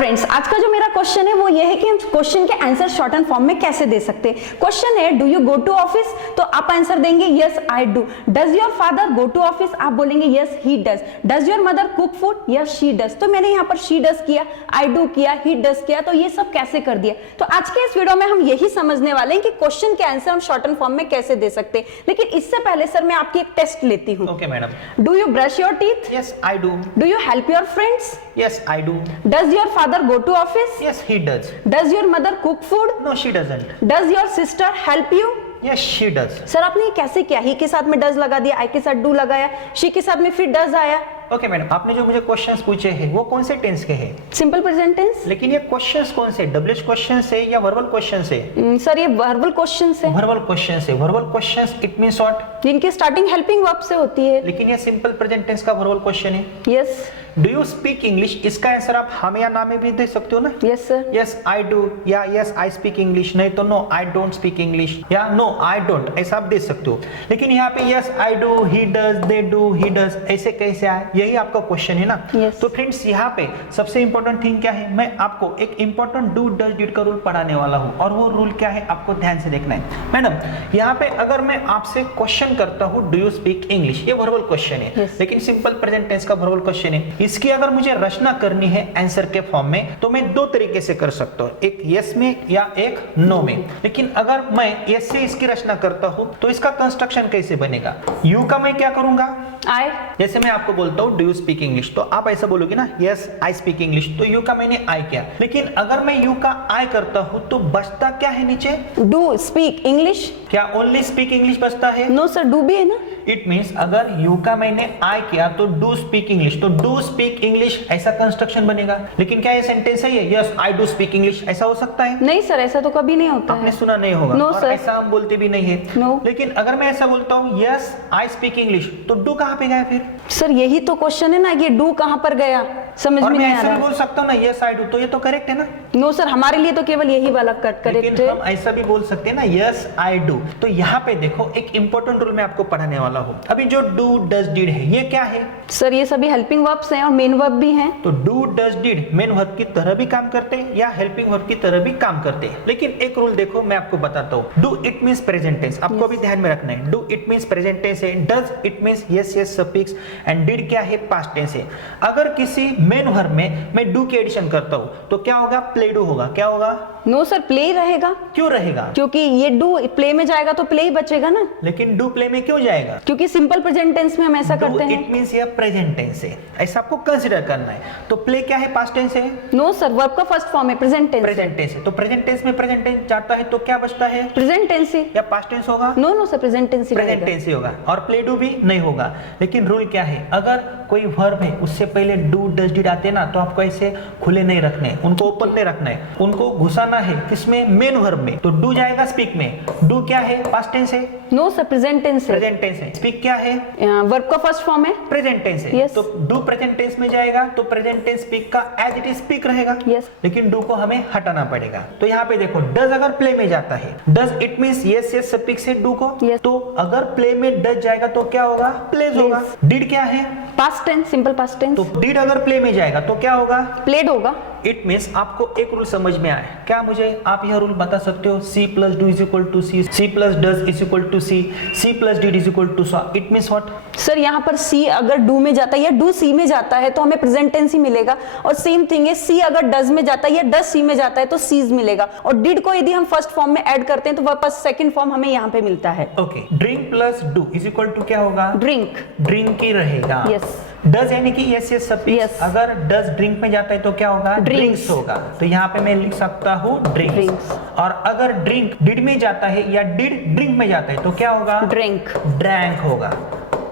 Friends, आज का जो मेरा क्वेश्चन है वो ये है कि हम क्वेश्चन के आंसर शॉर्ट एंड फॉर्म में कैसे दे सकते हैं। क्वेश्चन है do you go to office, तो आप आंसर देंगे yes I do. Does your father go to office, आप बोलेंगे yes he does. Does your mother cook food, yes she does. तो मैंने यहाँ पर शी डज किया, आई डू किया, ही डज किया, तो ये सब कैसे कर दिया। तो आज के इस वीडियो में हम यही समझने वाले हैं कि क्वेश्चन के आंसर हम शॉर्ट एंड फॉर्म में कैसे दे सकते हैं। लेकिन इससे पहले सर मैं आपकी एक टेस्ट लेती हूँ। Okay madam. Do you brush your teeth? Yes I do. Do you help your friends? Yes I do. Does your father go to office? Yes, he does. Does your mother cook food? No, she doesn't. Does your sister help you? Yes, she does. Sir आपने ये कैसे किया? ही के साथ में does लगा दिया, आई के साथ डू लगाया, शी के साथ में फिर डज आया। ओके मैडम, आपने जो मुझे क्वेश्चंस पूछे हैं वो कौन से टेंस के हैं? Simple present tense. लेकिन ये क्वेश्चंस कौन से, डब्ल्यूएच क्वेश्चन से या वर्बल क्वेश्चन से? सर ये वर्बल क्वेश्चन है। वर्बल क्वेश्चन से। Verbal questions it means what? जिनकी स्टार्टिंग हेल्पिंग वर्ब से होती है। लेकिन ये सिंपल प्रेजेंट टेंस का वर्बल क्वेश्चन है। Yes. Do you speak English, इसका आंसर आप हाँ या ना में भी दे सकते हो ना। Yes sir. Yes I do या यस आई स्पीक इंग्लिश, नहीं तो no I don't speak English या नो आई डोंट, ऐसा आप दे सकते हो। लेकिन यहाँ पे yes I do, he does, they do, he does, ऐसे कैसे आए, यही आपका क्वेश्चन है ना। yes. तो फ्रेंड्स यहाँ पे सबसे इंपॉर्टेंट थिंग क्या है, मैं आपको एक इंपॉर्टेंट डू डज डिड का रूल पढ़ाने वाला हूँ, और वो रूल क्या है आपको ध्यान से देखना है। मैडम यहाँ पे अगर मैं आपसे क्वेश्चन करता हूँ डू यू स्पीक इंग्लिश, ये वर्बल क्वेश्चन है। yes. लेकिन सिंपल प्रेजेंट टेंस का वर्बल क्वेश्चन है। इसकी अगर मुझे रचना करनी है आंसर के फॉर्म में तो मैं दो तरीके से कर सकता हूँ, एक यस में या एक नो में। लेकिन अगर मैं यस से इसकी रचना करता हूँ तो इसका कंस्ट्रक्शन कैसे बनेगा? यू का मैं क्या करूंगा? आई। जैसे मैं आपको बोलता हूँ डू यू स्पीक इंग्लिश, तो आप ऐसा बोलोगे ना यस आई स्पीक इंग्लिश, तो यू का मैंने आई किया। लेकिन अगर मैं यू का आई करता हूँ तो बचता क्या है नीचे? Do speak English. क्या ओनली स्पीक इंग्लिश बचता है? नो सर, डू भी है ना। इट मीन्स अगर यू का मैंने आई किया तो डू स्पीक इंग्लिश, तो डू स्पीक इंग्लिश ऐसा कंस्ट्रक्शन बनेगा। लेकिन क्या ये सेंटेंस है ये yes I do speak English, ऐसा हो सकता है? नहीं सर, ऐसा तो कभी नहीं होता आपने है। सुना नहीं होगा। No, और sir. ऐसा हम बोलते भी नहीं है। No. लेकिन अगर मैं ऐसा बोलता हूँ यस आई स्पीक इंग्लिश, तो डू कहाँ पे गया फिर? सर यही तो क्वेश्चन है ना, ये डू कहाँ पर गया, समझ और में मैं नहीं आ ऐसा भी रहा। बोल सकता हूँ ना यस आई डू, तो ये तो करेक्ट है ना। नो सर, हमारे लिए तो केवल यही वाला करेक्ट लेकिन है। हम ऐसा भी बोल सकते हैं ना यस आई डू। तो यहाँ पे देखो एक इंपॉर्टेंट रूल मैं आपको पढ़ाने वाला हूँ। अभी जो डू डज डिड है ये क्या है? सर ये सभी हेल्पिंग वर्ब्स हैं और मेन वर्ब भी हैं। तो do does did main verb की तरह भी काम करते हैं या हेल्पिंग वर्ब की तरह भी काम करते हैं। लेकिन एक रूल देखो मैं आपको बताता हूँ। Do it means present tense, आपको भी ध्यान में रखना है। Do it means present tense है, does it means yes yes suffix, and did क्या है पास्ट टेंस है। अगर किसी मेन वर्ब में मैं डू की एडिशन करता हूँ तो क्या होगा? प्ले डू होगा। क्या होगा? नो सर, प्ले ही रहेगा। क्यों रहेगा? क्योंकि ये डू प्ले में जाएगा तो प्ले ही बचेगा ना। लेकिन डू प्ले में क्यों जाएगा? क्योंकि सिंपल प्रेजेंट टेंस में हम ऐसा करते हैं। इट मींस ये प्रेजेंट टेंस है, ऐसा आपको कंसीडर करना है। तो प्ले क्या है? पास्ट टेंस है। नो सर, वर्ब का फर्स्ट फॉर्म है प्रेजेंट टेंस। प्रेजेंट टेंस है, तो प्रेजेंट टेंस में प्रेजेंट टेंस जाता है तो क्या बचता है? प्रेजेंट टेंस ही या पास्ट टेंस होगा? No no sir, present tense ही प्रेजेंट रहेगा। टेंस ही होगा, और प्ले डू भी नहीं होगा। लेकिन रूल क्या है, अगर कोई वर्ब है उससे पहले डू डज डिड आते ना तो आपको ऐसे खुले नहीं रखने, उनको ओपन नहीं रखना है, उनको घुसाना है किसमें? मेन वर्ब में। तो डू जाएगा स्पीक में। डू क्या है? पास्ट टेंस है। नो सर, प्रेजेंट टेंस है। प्रेजेंट टेंस है। स्पीक क्या है? वर्ब का फर्स्ट फॉर्म है प्रेजेंट टेंस है। Yes. तो डू प्रेजेंट टेंस में जाएगा तो प्रेजेंट टेंस स्पीक का एज इट इज स्पीक रहेगा। Yes. लेकिन डू को हमें हटाना पड़ेगा। तो यहाँ पे देखो डज अगर प्ले में जाता है, does it means yes yes suffix है डू को। Yes. तो अगर प्ले में डज जाएगा तो क्या होगा? प्लेज होगा। डिड क्या है? Past tense, simple past tense. तो डिड अगर प्ले में जाएगा तो क्या होगा? प्लेड होगा। इट मींस आपको एक रूल समझ में आया क्या? मुझे आप यह रूल बता सकते हो? C plus do is equal to C, C plus does is equal to C, C plus did is equal to सा। It means what? सर यहाँ पर सी अगर डू में जाता है या डू सी में जाता है तो हमें प्रेजेंट टेंस ही मिलेगा, और सेम थिंग है सी अगर डज में जाता है या डज सी में जाता है तो सीज मिलेगा, और डिड को यदि हम फर्स्ट फॉर्म में ऐड करते हैं तो वापस सेकंड फॉर्म हमें यहाँ पे मिलता है। Okay, drink plus do is equal to क्या होगा? ड्रिंक। ड्रिंक ही रहेगा। यस। डज यानी कि यस यस सफिक्स। Yes. अगर डज ड्रिंक में जाता है तो क्या होगा? Drinks. ड्रिंक्स होगा। तो यहाँ पे मैं लिख सकता हूँ ड्रिंक्स। Drinks. और अगर ड्रिंक डिड में जाता है या डिड ड्रिंक में जाता है तो क्या होगा? ड्रिंक। ड्रैंक होगा।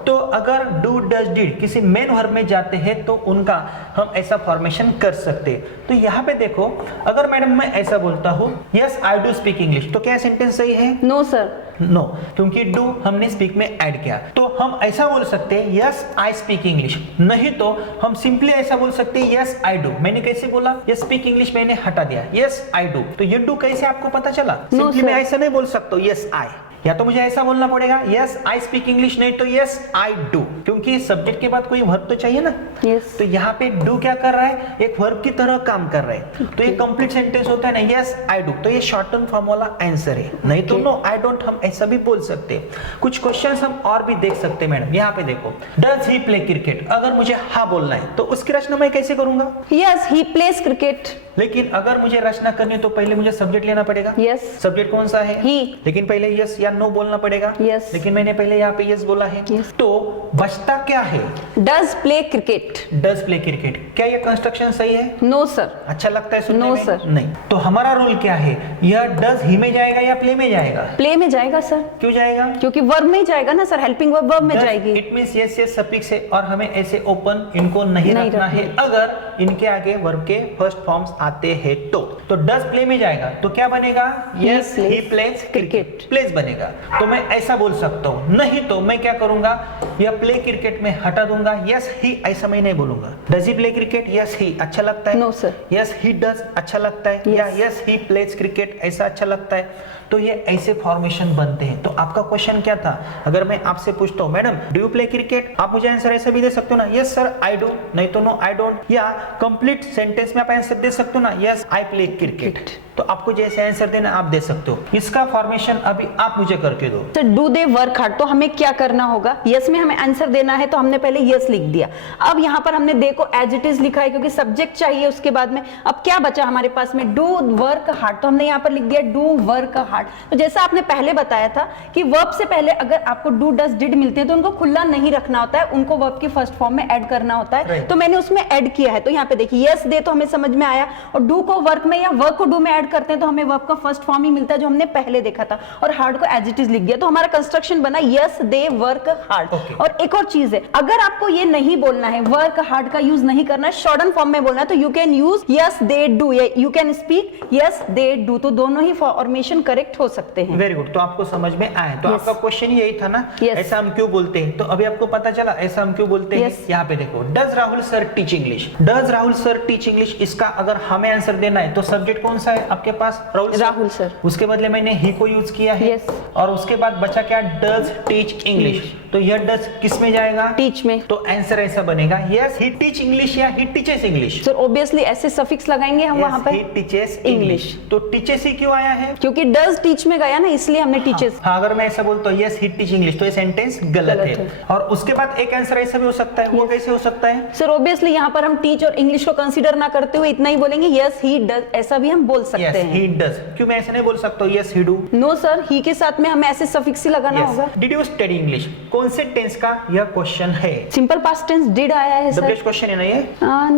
तो अगर डू डज डिड किसी मेन वर्ब में जाते हैं तो उनका हम ऐसा फॉर्मेशन कर सकते हैं। तो यहाँ पे देखो अगर मैडम मैं ऐसा बोलता हूँ yes I do speak English, तो क्या सेंटेंस सही है? No sir. नो, क्योंकि डू हमने स्पीक में ऐड किया। तो हम ऐसा बोल सकते हैं यस आई स्पीक इंग्लिश, नहीं तो हम सिंपली ऐसा बोल सकते हैं यस आई डू। मैंने कैसे बोला? यस स्पीक इंग्लिश मैंने हटा दिया, यस आई डू। तो ये डू कैसे आपको पता चला? सिंपली मैं ऐसा नहीं बोल सकता यस आई, या तो मुझे ऐसा बोलना पड़ेगा यस आई स्पीक इंग्लिश, नहीं तो यस आई डू, क्योंकि सब्जेक्ट के बाद कोई वर्ब तो चाहिए ना। यस तो यहाँ पे डू क्या कर रहा है, एक वर्ब की तरह काम कर रहा है, तो ये कंप्लीट सेंटेंस होता है ना यस आई डू, तो ये शॉर्ट टर्म फॉर्म वाला आंसर है। नहीं तो नो आई डोंट हम ऐसा भी बोल सकते हैं। कुछ क्वेश्चंस हम और भी देख सकते हैं मैडम। यहाँ पे देखो डज ही प्ले क्रिकेट, अगर मुझे हाँ बोलना है तो उसकी रचना मैं कैसे करूंगा? Yes he plays cricket. लेकिन अगर मुझे रचना करनी है तो पहले मुझे सब्जेक्ट लेना पड़ेगा। यस सब्जेक्ट कौन सा है? ही। लेकिन पहले यस या नो बोलना पड़ेगा। Yes. लेकिन मैंने पहले यहाँ पे यस बोला है। Yes. तो बचता क्या है? Does play cricket. Does play cricket. क्या ये कंस्ट्रक्शन सही है? No sir. अच्छा लगता है सुनने No, में? sir. नहीं। तो हमारा रूल क्या है? यह डज ही में जाएगा या प्ले में जाएगा? प्ले में जाएगा सर, क्यों जाएगा? क्योंकि वर्ब में ही जाएगा ना सर, हेल्पिंग वर्ब में जाएगी। It means yes yes suffix है और हमें ऐसे ओपन इनको नहीं नहीं रखना है रखना। अगर इनके आगे वर्ब के फर्स्ट फॉर्म्स आते हैं तो डज प्ले में जाएगा तो क्या बनेगा? Yes plays he plays cricket, cricket. Plays बनेगा। तो मैं ऐसा बोल सकता हूँ। नहीं तो मैं क्या करूंगा, यह प्ले क्रिकेट में हटा दूंगा, यस ही ऐसा मैं नहीं बोलूंगा। Does he play cricket? Yes he अच्छा लगता है। No sir. Yes he does अच्छा लगता है या यस ही प्लेज क्रिकेट ऐसा अच्छा लगता है। तो ये ऐसे फॉर्मेशन बनते हैं। तो आपका क्वेश्चन क्या था? अगर मैं आपसे पूछता हूँ madam do you play cricket, आप मुझे आंसर ऐसा भी दे सकते हो ना यस सर आई डू, नहीं तो नो आई डोंट, या कंप्लीट सेंटेंस में आप आंसर दे सकते हो ना यस आई प्ले क्रिकेट। तो आपको जैसे आंसर देना आप दे सकते हो। इसका फॉर्मेशन अभी आप मुझे करके दो। Sir do they work hard, तो हमें क्या करना होगा? यस में हमें आंसर देना है तो हमने पहले यस लिख दिया। अब यहाँ पर हमने देखो एज इट इज लिखा है क्योंकि सब्जेक्ट चाहिए उसके बाद में। अब क्या बचा हमारे पास में? डू वर्क हार्ड, तो हमने यहाँ पर लिख दिया डू वर्क हार्ड। तो जैसा आपने पहले बताया था कि वर्ब से पहले अगर आपको डू डज डिड मिलते हैं तो उनको खुला नहीं रखना होता है, उनको वर्ब की फर्स्ट फॉर्म में ऐड करना होता है। Right. तो मैंने उसमें ऐड किया है। तो यहाँ पे देखिए यस दे तो हमें समझ में आया, और डू को वर्क में या वर्क को डू में ऐड करते हैं तो हमें वर्ब का फर्स्ट फॉर्म ही मिलता है जो हमने पहले देखा था, और हार्ड को एज इट इज लिख दिया। तो हमारा कंस्ट्रक्शन बना yes they work hard. Okay. और एक और चीज है, अगर आपको ये नहीं बोलना है, वर्क हार्ड का यूज नहीं करना है, शॉर्टन फॉर्म में बोलना है, तो you can use yes they do, you can speak yes they do. तो दोनों ही फॉर्मेशन करेक्ट हो सकते हैं। Very good. तो आपको समझ में आया। तो Yes. आपका क्वेश्चन यही था ना Yes. ऐसा हम क्यों बोलते हैं? तो अभी आपको पता चला ऐसा हम क्यों बोलते हैं। Yes. यहाँ पे देखो does Rahul sir teach English, does Rahul sir teach English, इसका अगर हमें आंसर देना है तो सब्जेक्ट कौन सा है आपके पास? राहुल सर। उसके बदले मैंने ही को यूज किया है। Yes. और उसके बाद बचा क्या? Does teach English. तो यह डज किस में जाएगा? टीच में। तो आंसर ऐसा बनेगा यस ही टीच इंग्लिश या he teaches English. Sir obviously ऐसे सफिक्स लगाएंगे हम वहां पर। He teaches English. इंग्लिश। तो टीचेस ही क्यों आया है? क्योंकि डज टीच में गया ना, इसलिए हमने टीचर्स। हाँ, अगर मैं ऐसा बोलता हूँ यस ही टीच इंग्लिश तो ये सेंटेंस गलत गलत है। है। और उसके बाद एक आंसर ऐसा भी हो सकता है। वो कैसे हो सकता है? सर ऑब्वियसली यहाँ पर हम टीच और इंग्लिश को कंसीडर ना करते हुए इतना ही बोलेंगे यस ही डज, ऐसा भी हम बोल सकते यस हैं। He does. क्यों मैं ऐसे नहीं बोल सकता हूँ yes he do? No sir, he के साथ में हमें ऐसे सफिक्स ही लगाना होगा। डिड यू स्टडी इंग्लिश, कौन से टेंस का यह क्वेश्चन है? सिंपल पास्ट टेंस डिड आया है सर। डब्ल्यूएच क्वेश्चन है ना ये?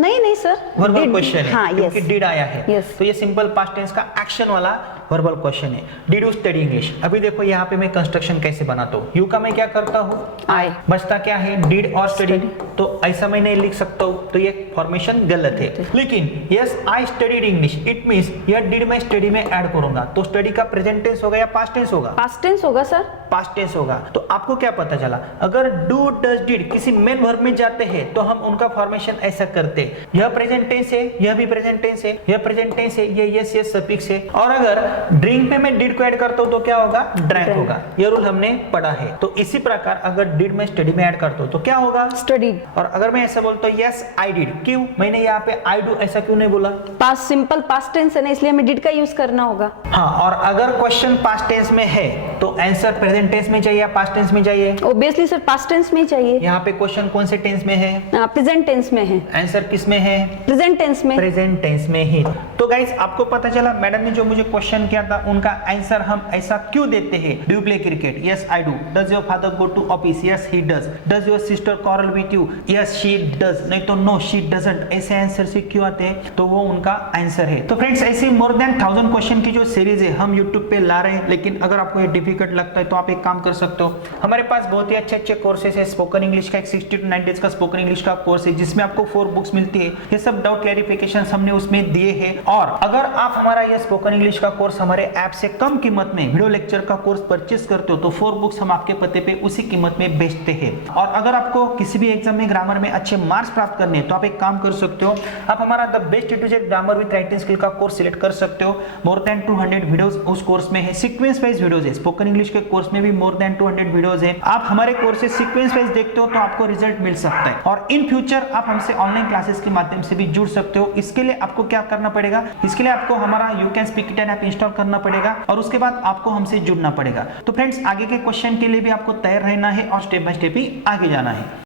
नहीं सर, वर्बल Did- क्वेश्चन है। हाँ, क्योंकि yes. डिड आया है। Yes. तो ये सिंपल पास्ट टेंस का एक्शन वाला वर्बल क्वेश्चन है। Did you study English. अभी देखो यहाँ पे मैं कंस्ट्रक्शन कैसे बनाता हूँ। यू का मैं क्या करता हूँ? I. बचता क्या है? डिड और स्टडी। तो ऐसा मैं नहीं लिख सकता हूँ, तो ये फॉर्मेशन गलत है। लेकिन yes I studied English, it means यह डिड मैं स्टडी में ऐड करूंगा, तो स्टडी का प्रेजेंट टेंस होगा या पास्ट टेंस होगा? पास्ट टेंस होगा सर। पास्ट टेंस होगा। तो आपको क्या पता चला? अगर डू डज डिड किसी मेन वर्ब में जाते हैं तो हम उनका फॉर्मेशन ऐसा करते हैं, यह प्रेजेंट टेंस है, यह भी प्रेजेंट टेंस है, यह प्रेजेंट टेंस है, ये यस यस सफिक्स है। और अगर ड्रिंक में मैं डिड को ऐड करता हूं तो क्या होगा? ड्रैंक होगा। यह रूल हमने पढ़ा है। तो इसी प्रकार अगर डिड में स्टडी में ऐड करता हूं तो क्या होगा? स्टडीड। और अगर मैं ऐसा बोलता हूं यस आई डिड, क्यों मैंने यहाँ पे आई डू ऐसा क्यों नहीं बोला? पास्ट सिंपल पास्ट टेंस है ना, इसलिए हमें डिड का यूज करना होगा। हाँ, और अगर क्वेश्चन पास्ट टेंस में है तो आंसर प्रेजेंट टेंस में चाहिए या पास्ट टेंस में चाहिए? ऑब्वियसली सर पास्ट टेंस में ही चाहिए। यहाँ पे क्वेश्चन कौन से टेंस में है? प्रेजेंट टेंस में है। आंसर किस में है? प्रेजेंट टेंस में। प्रेजेंट टेंस में ही। तो गाइस आपको पता चला मैडम ने जो मुझे क्वेश्चन किया था उनका आंसर हम ऐसा क्यों देते हैं। Do you play cricket? Yes I do. Does your father go to office? Yes he does. Does your sister quarrel with you? Yes she does. नहीं तो नो शी डजंट। ऐसे आंसर से क्यों आते हैं? तो वो उनका आंसर है। तो फ्रेंड्स ऐसे मोर देन 1000 क्वेश्चन की जो सीरीज है हम यूट्यूब पे ला रहे हैं, लेकिन अगर आपको ये डिफिकल्ट लगता है तो आप आप एक काम कर सकते हो, हमारे पास बहुत ही अच्छे अच्छे कोर्सेज है। स्पोकन इंग्लिश का एक 60 to 90 डेज का स्पोकन इंग्लिश का कोर्स है जिसमें आपको 4 बुक्स मिलती है। ये सब डाउट क्लैरिफिकेशन हमने उसमें दिए हैं। और अगर आप हमारा ये स्पोकन इंग्लिश का कोर्स हमारे ऐप से कम कीमत में वीडियो लेक्चर का कोर्स परचेस करते हो तो 4 बुक्स हम आपके पते पे उसी कीमत में बेचते हैं। और अगर आपको किसी भी एग्जाम में ग्रामर में अच्छे मार्क्स प्राप्त करने हैं तो आप एक काम कर सकते हो, आप हमारा the best to Z grammar with writing skill का कोर्स सिलेक्ट कर सकते हो। मोर देन 200 वीडियोस उस कोर्स में है, सीक्वेंस वाइज वीडियोस है। स्पोकन इंग्लिश के कोर्स में भी मोर देन 200 वीडियोस है। आप हमारे कोर्स से सीक्वेंस वाइज देखते हो तो आपको रिजल्ट मिल सकता है। और इन फ्यूचर आप हमसे ऑनलाइन क्लासेस के माध्यम से भी जुड़ सकते हो। इसके लिए आपको क्या करना पड़ेगा, इसके लिए आपको हमारा you can speak it app install करना पड़ेगा और उसके बाद आपको हमसे जुड़ना पड़ेगा। तो फ्रेंड्स, आगे के क्वेश्चन के लिए भी आपको तैयार रहना है और स्टेप बाय स्टेप ही आगे जाना है।